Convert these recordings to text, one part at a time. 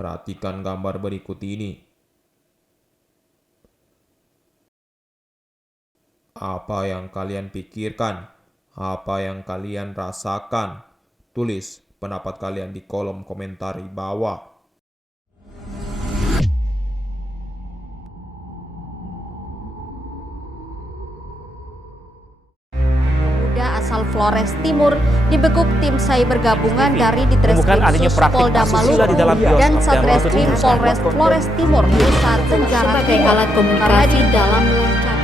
Perhatikan gambar berikut ini. Apa yang kalian pikirkan? Apa yang kalian rasakan? Tulis pendapat kalian di kolom komentar di bawah. Asal Flores Timur dibekuk tim cyber gabungan dari Ditreskrim Polda Maluku dan Satreskrim Polres Timur Nusa Tenggara Timur alat komunikasi dalam lancar.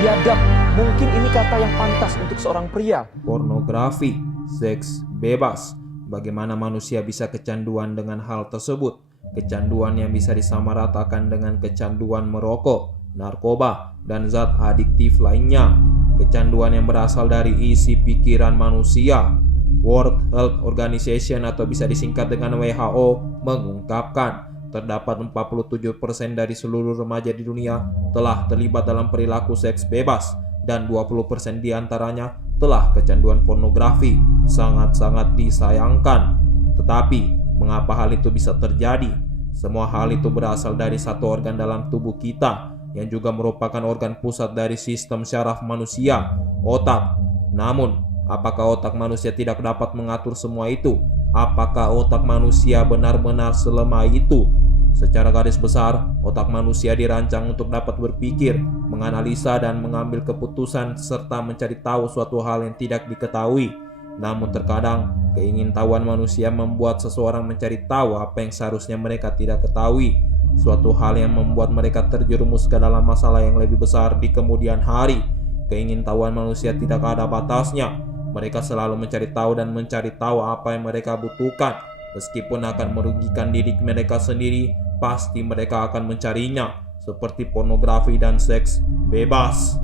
Biadab, mungkin ini kata yang pantas untuk seorang pria. Pornografi, seks bebas. Bagaimana manusia bisa kecanduan dengan hal tersebut? Kecanduan yang bisa disamaratakan dengan kecanduan merokok, narkoba, dan zat adiktif lainnya. Kecanduan yang berasal dari isi pikiran manusia. World Health Organization atau bisa disingkat dengan WHO mengungkapkan terdapat 47% dari seluruh remaja di dunia telah terlibat dalam perilaku seks bebas dan 20% diantaranya telah kecanduan pornografi. Sangat-sangat disayangkan. Tetapi mengapa hal itu bisa terjadi? Semua hal itu berasal dari satu organ dalam tubuh kita yang juga merupakan organ pusat dari sistem syaraf manusia, otak. Namun, apakah otak manusia tidak dapat mengatur semua itu? Apakah otak manusia benar-benar selemah itu? Secara garis besar, otak manusia dirancang untuk dapat berpikir, menganalisa, dan mengambil keputusan serta mencari tahu suatu hal yang tidak diketahui. Namun terkadang, keingintahuan manusia membuat seseorang mencari tahu apa yang seharusnya mereka tidak ketahui. Suatu hal yang membuat mereka terjerumus ke dalam masalah yang lebih besar di kemudian hari. Keingintahuan manusia tidak ada batasnya. Mereka selalu mencari tahu dan mencari tahu apa yang mereka butuhkan. Meskipun akan merugikan diri mereka sendiri, pasti mereka akan mencarinya. Seperti pornografi dan seks bebas.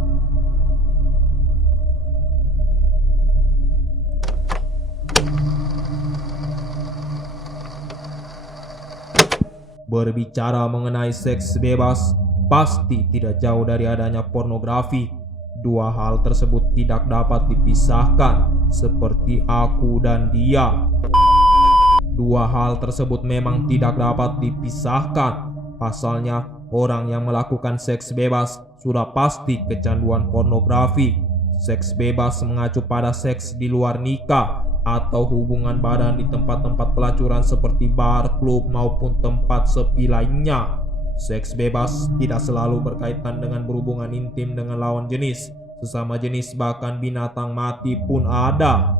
Berbicara mengenai seks bebas, pasti tidak jauh dari adanya pornografi. Dua hal tersebut tidak dapat dipisahkan, seperti aku dan dia. Dua hal tersebut memang tidak dapat dipisahkan. Pasalnya, orang yang melakukan seks bebas sudah pasti kecanduan pornografi. Seks bebas mengacu pada seks di luar nikah atau hubungan badan di tempat-tempat pelacuran seperti bar, klub, maupun tempat sepi lainnya. Seks bebas tidak selalu berkaitan dengan berhubungan intim dengan lawan jenis, sesama jenis, bahkan binatang mati pun ada.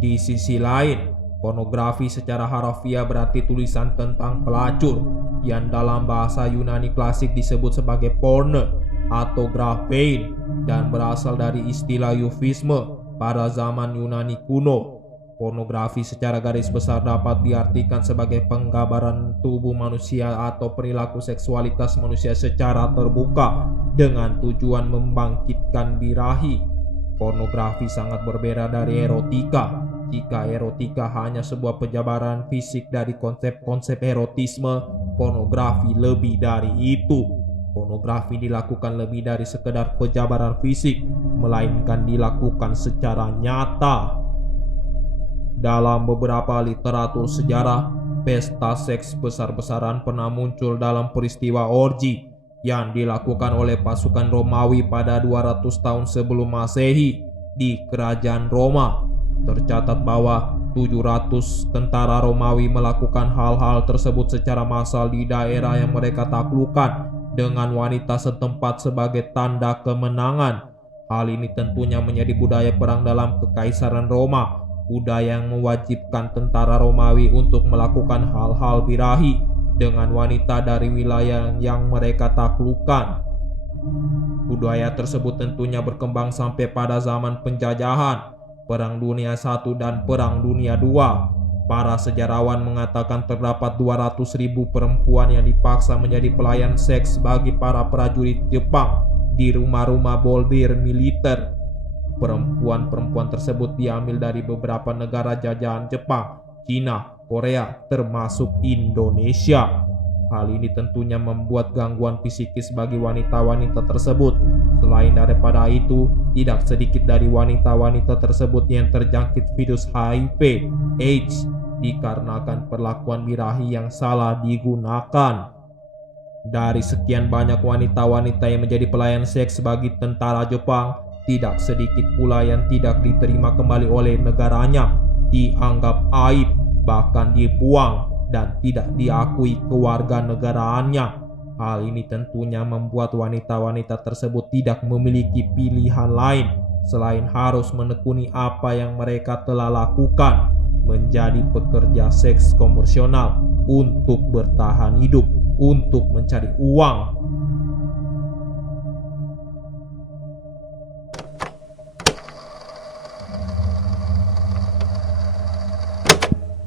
Di sisi lain, pornografi secara harfiah berarti tulisan tentang pelacur, yang dalam bahasa Yunani klasik disebut sebagai porne atau graphein, dan berasal dari istilah eufisme pada zaman Yunani kuno. Pornografi secara garis besar dapat diartikan sebagai penggambaran tubuh manusia atau perilaku seksualitas manusia secara terbuka dengan tujuan membangkitkan birahi. Pornografi sangat berbeda dari erotika. Jika erotika hanya sebuah penjabaran fisik dari konsep-konsep erotisme, pornografi lebih dari itu. Pornografi dilakukan lebih dari sekedar penjabaran fisik, melainkan dilakukan secara nyata. Dalam beberapa literatur sejarah, pesta seks besar-besaran pernah muncul dalam peristiwa orgi yang dilakukan oleh pasukan Romawi pada 200 tahun sebelum Masehi di kerajaan Roma. Tercatat bahwa 700 tentara Romawi melakukan hal-hal tersebut secara massal di daerah yang mereka taklukkan dengan wanita setempat sebagai tanda kemenangan. Hal ini tentunya menjadi budaya perang dalam Kekaisaran Roma, budaya yang mewajibkan tentara Romawi untuk melakukan hal-hal birahi dengan wanita dari wilayah yang mereka taklukkan. Budaya tersebut tentunya berkembang sampai pada zaman penjajahan, Perang Dunia I dan Perang Dunia II. Para sejarawan mengatakan terdapat 200.000 perempuan yang dipaksa menjadi pelayan seks bagi para prajurit Jepang di rumah-rumah bordir militer. Perempuan-perempuan tersebut diambil dari beberapa negara jajahan Jepang, Cina, Korea, termasuk Indonesia. Hal ini tentunya membuat gangguan psikis bagi wanita-wanita tersebut. Selain daripada itu, tidak sedikit dari wanita-wanita tersebut yang terjangkit virus HIV, AIDS, dikarenakan perlakuan birahi yang salah digunakan. Dari sekian banyak wanita-wanita yang menjadi pelayan seks bagi tentara Jepang, tidak sedikit pula yang tidak diterima kembali oleh negaranya, dianggap aib, bahkan dibuang dan tidak diakui kewarganegaraannya. Hal ini tentunya membuat wanita-wanita tersebut tidak memiliki pilihan lain selain harus menekuni apa yang mereka telah lakukan, menjadi pekerja seks komersial untuk bertahan hidup, untuk mencari uang.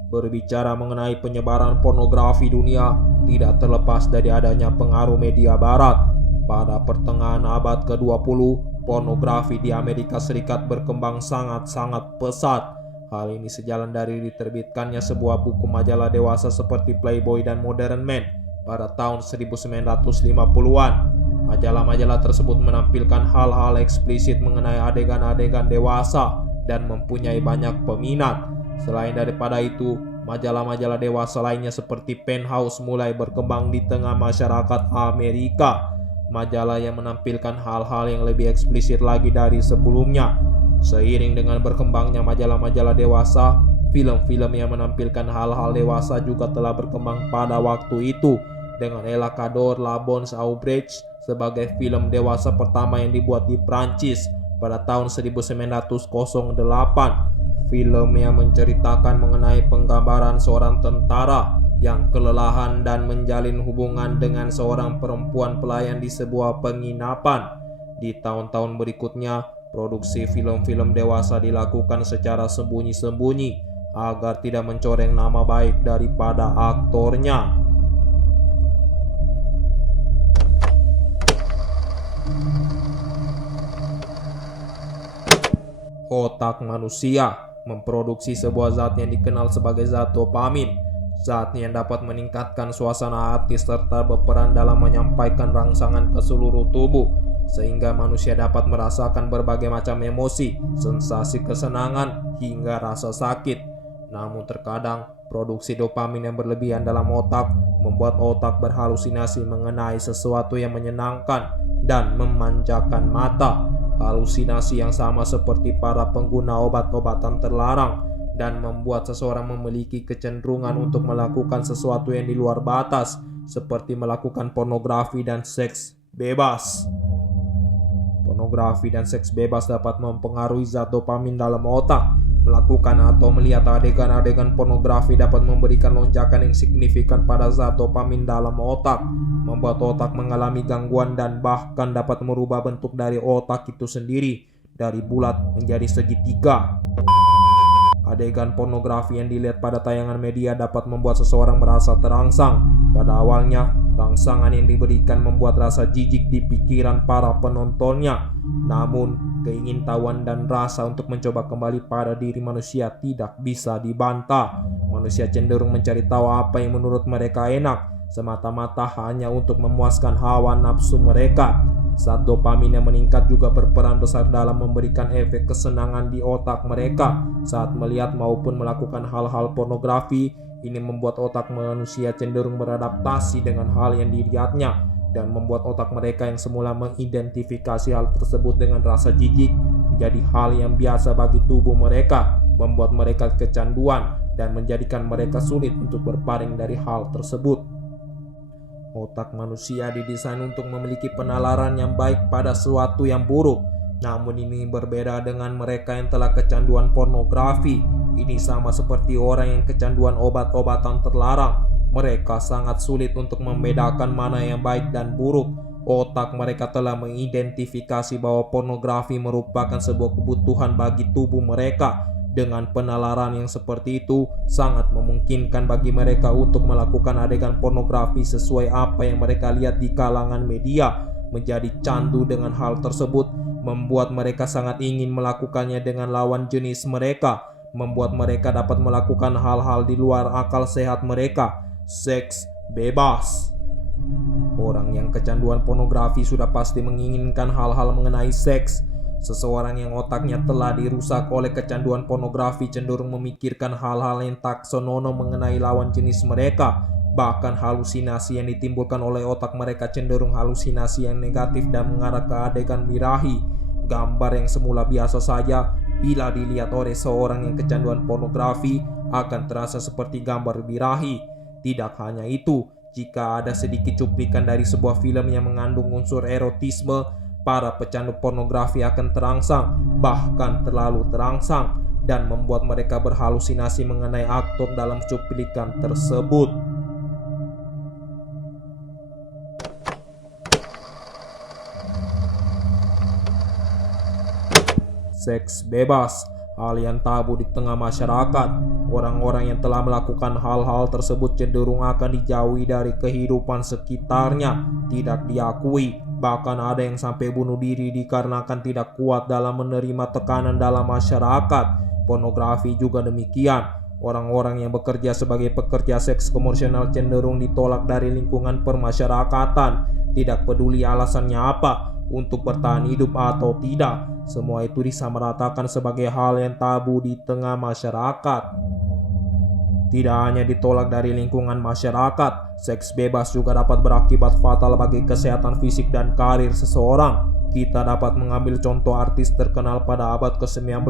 Berbicara mengenai penyebaran pornografi dunia, tidak terlepas dari adanya pengaruh media barat. Pada pertengahan abad ke-20, pornografi di Amerika Serikat berkembang sangat-sangat pesat. Hal ini sejalan dari diterbitkannya sebuah buku majalah dewasa seperti Playboy dan Modern Man pada tahun 1950-an. Majalah-majalah tersebut menampilkan hal-hal eksplisit mengenai adegan-adegan dewasa dan mempunyai banyak peminat. Selain daripada itu, majalah-majalah dewasa lainnya seperti Penthouse mulai berkembang di tengah masyarakat Amerika. Majalah yang menampilkan hal-hal yang lebih eksplisit lagi dari sebelumnya. Seiring dengan berkembangnya majalah-majalah dewasa, film-film yang menampilkan hal-hal dewasa juga telah berkembang pada waktu itu, dengan El Cador La Bonne Auberge sebagai film dewasa pertama yang dibuat di Prancis pada tahun 1908. Film yang menceritakan mengenai penggambaran seorang tentara yang kelelahan dan menjalin hubungan dengan seorang perempuan pelayan di sebuah penginapan. Di tahun-tahun berikutnya, produksi film-film dewasa dilakukan secara sembunyi-sembunyi agar tidak mencoreng nama baik daripada aktornya. Otak manusia memproduksi sebuah zat yang dikenal sebagai zat dopamin. Zat yang dapat meningkatkan suasana hati serta berperan dalam menyampaikan rangsangan ke seluruh tubuh, sehingga manusia dapat merasakan berbagai macam emosi, sensasi kesenangan, hingga rasa sakit. Namun terkadang, produksi dopamin yang berlebihan dalam otak membuat otak berhalusinasi mengenai sesuatu yang menyenangkan dan memanjakan mata. Halusinasi yang sama seperti para pengguna obat-obatan terlarang dan membuat seseorang memiliki kecenderungan untuk melakukan sesuatu yang di luar batas, seperti melakukan pornografi dan seks bebas. Pornografi dan seks bebas dapat mempengaruhi zat dopamin dalam otak. Melakukan atau melihat adegan-adegan pornografi dapat memberikan lonjakan yang signifikan pada zat dopamin dalam otak, membuat otak mengalami gangguan dan bahkan dapat merubah bentuk dari otak itu sendiri dari bulat menjadi segitiga. Adegan pornografi yang dilihat pada tayangan media dapat membuat seseorang merasa terangsang. Pada awalnya, rangsangan yang diberikan membuat rasa jijik di pikiran para penontonnya. Namun, keingintahuan dan rasa untuk mencoba kembali pada diri manusia tidak bisa dibantah. Manusia cenderung mencari tahu apa yang menurut mereka enak, semata-mata hanya untuk memuaskan hawa nafsu mereka. Zat dopamin yang meningkat juga berperan besar dalam memberikan efek kesenangan di otak mereka saat melihat maupun melakukan hal-hal pornografi. Ini membuat otak manusia cenderung beradaptasi dengan hal yang dilihatnya dan membuat otak mereka yang semula mengidentifikasi hal tersebut dengan rasa jijik menjadi hal yang biasa bagi tubuh mereka, membuat mereka kecanduan dan menjadikan mereka sulit untuk berpaling dari hal tersebut. Otak manusia didesain untuk memiliki penalaran yang baik pada sesuatu yang buruk. Namun ini berbeda dengan mereka yang telah kecanduan pornografi. Ini sama seperti orang yang kecanduan obat-obatan terlarang. Mereka sangat sulit untuk membedakan mana yang baik dan buruk. Otak mereka telah mengidentifikasi bahwa pornografi merupakan sebuah kebutuhan bagi tubuh mereka. Dengan penalaran yang seperti itu, sangat memungkinkan bagi mereka untuk melakukan adegan pornografi sesuai apa yang mereka lihat di kalangan media. Menjadi candu dengan hal tersebut membuat mereka sangat ingin melakukannya dengan lawan jenis mereka, membuat mereka dapat melakukan hal-hal di luar akal sehat mereka. Seks bebas. Orang yang kecanduan pornografi sudah pasti menginginkan hal-hal mengenai seks. Seseorang yang otaknya telah dirusak oleh kecanduan pornografi cenderung memikirkan hal-hal yang tak senonoh mengenai lawan jenis mereka. Bahkan halusinasi yang ditimbulkan oleh otak mereka cenderung halusinasi yang negatif dan mengarah ke adegan birahi. Gambar yang semula biasa saja, bila dilihat oleh seorang yang kecanduan pornografi, akan terasa seperti gambar birahi. Tidak hanya itu, jika ada sedikit cuplikan dari sebuah film yang mengandung unsur erotisme, para pecandu pornografi akan terangsang, bahkan terlalu terangsang, dan membuat mereka berhalusinasi mengenai aktor dalam cuplikan tersebut. Seks bebas, hal yang tabu di tengah masyarakat. Orang-orang yang telah melakukan hal-hal tersebut cenderung akan dijauhi dari kehidupan sekitarnya, tidak diakui. Bahkan ada yang sampai bunuh diri dikarenakan tidak kuat dalam menerima tekanan dalam masyarakat. Pornografi juga demikian. Orang-orang yang bekerja sebagai pekerja seks komersial cenderung ditolak dari lingkungan permasyarakatan. Tidak peduli alasannya apa, untuk bertahan hidup atau tidak, semua itu disamaratakan sebagai hal yang tabu di tengah masyarakat. Tidak hanya ditolak dari lingkungan masyarakat, seks bebas juga dapat berakibat fatal bagi kesehatan fisik dan karir seseorang. Kita dapat mengambil contoh artis terkenal pada abad ke-19,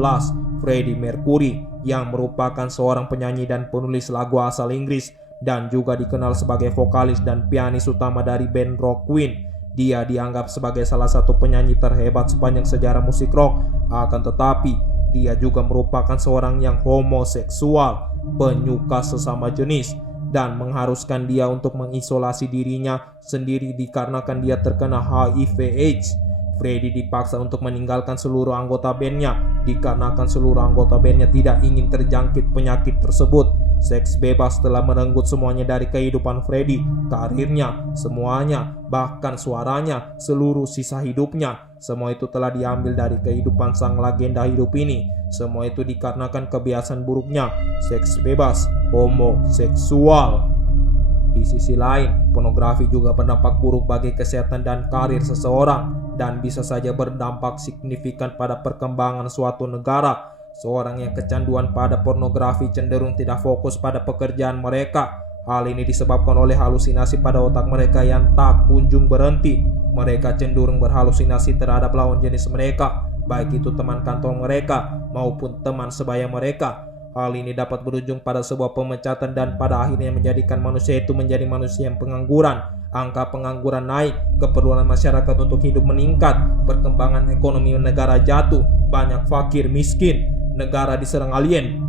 Freddie Mercury, yang merupakan seorang penyanyi dan penulis lagu asal Inggris, dan juga dikenal sebagai vokalis dan pianis utama dari band rock Queen. Dia dianggap sebagai salah satu penyanyi terhebat sepanjang sejarah musik rock. Akan tetapi, dia juga merupakan seorang yang homoseksual, penyuka sesama jenis, dan mengharuskan dia untuk mengisolasi dirinya sendiri dikarenakan dia terkena HIV/AIDS. Freddie dipaksa untuk meninggalkan seluruh anggota bandnya dikarenakan seluruh anggota bandnya tidak ingin terjangkit penyakit tersebut. Seks bebas telah merenggut semuanya dari kehidupan Freddie, karirnya, semuanya, bahkan suaranya, seluruh sisa hidupnya. Semua itu telah diambil dari kehidupan sang legenda hidup ini. Semua itu dikarenakan kebiasaan buruknya, seks bebas, homoseksual. Di sisi lain, pornografi juga berdampak buruk bagi kesehatan dan karir seseorang, dan bisa saja berdampak signifikan pada perkembangan suatu negara. Seorang yang kecanduan pada pornografi cenderung tidak fokus pada pekerjaan mereka. Hal ini disebabkan oleh halusinasi pada otak mereka yang tak kunjung berhenti. Mereka cenderung berhalusinasi terhadap lawan jenis mereka, baik itu teman kantor mereka maupun teman sebaya mereka. Hal ini dapat berujung pada sebuah pemecatan dan pada akhirnya menjadikan manusia itu menjadi manusia yang pengangguran. Angka pengangguran naik, keperluan masyarakat untuk hidup meningkat, perkembangan ekonomi negara jatuh, banyak fakir miskin, negara diserang alien.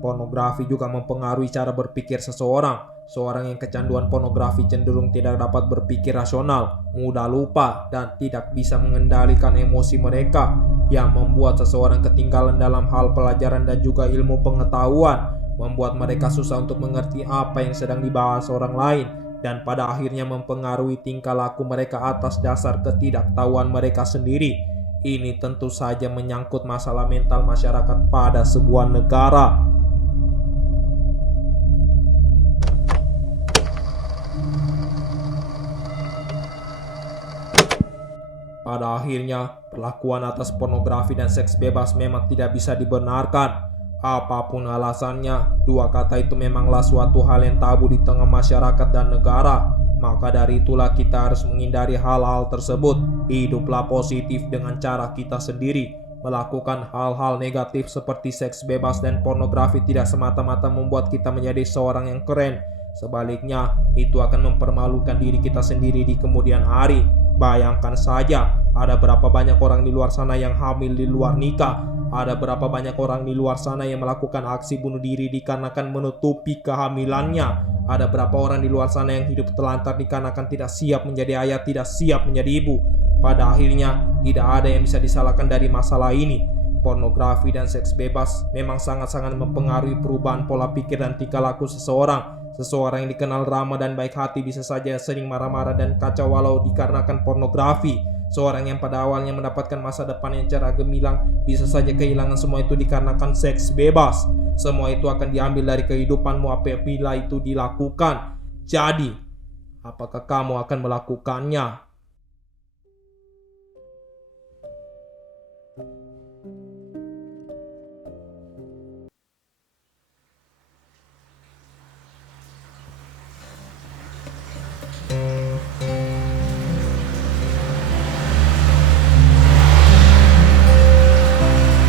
Pornografi juga mempengaruhi cara berpikir seseorang. Seorang yang kecanduan pornografi cenderung tidak dapat berpikir rasional, mudah lupa, dan tidak bisa mengendalikan emosi mereka, yang membuat seseorang ketinggalan dalam hal pelajaran dan juga ilmu pengetahuan, membuat mereka susah untuk mengerti apa yang sedang dibahas orang lain, dan pada akhirnya mempengaruhi tingkah laku mereka atas dasar ketidaktahuan mereka sendiri. Ini tentu saja menyangkut masalah mental masyarakat pada sebuah negara. Pada akhirnya, perlakuan atas pornografi dan seks bebas memang tidak bisa dibenarkan. Apapun alasannya, dua kata itu memanglah suatu hal yang tabu di tengah masyarakat dan negara. Maka dari itulah kita harus menghindari hal-hal tersebut. Hiduplah positif dengan cara kita sendiri. Melakukan hal-hal negatif seperti seks bebas dan pornografi tidak semata-mata membuat kita menjadi seorang yang keren. Sebaliknya, itu akan mempermalukan diri kita sendiri di kemudian hari. Bayangkan saja, ada berapa banyak orang di luar sana yang hamil di luar nikah. Ada berapa banyak orang di luar sana yang melakukan aksi bunuh diri dikarenakan menutupi kehamilannya. Ada berapa orang di luar sana yang hidup telantar dikarenakan tidak siap menjadi ayah, tidak siap menjadi ibu. Pada akhirnya, tidak ada yang bisa disalahkan dari masalah ini. Pornografi dan seks bebas memang sangat-sangat mempengaruhi perubahan pola pikir dan tingkah laku seseorang. Seseorang yang dikenal ramah dan baik hati bisa saja sering marah-marah dan kacau walau dikarenakan pornografi. Seorang yang pada awalnya mendapatkan masa depan yang cerah gemilang bisa saja kehilangan semua itu dikarenakan seks bebas. Semua itu akan diambil dari kehidupanmu apabila itu dilakukan. Jadi, apakah kamu akan melakukannya?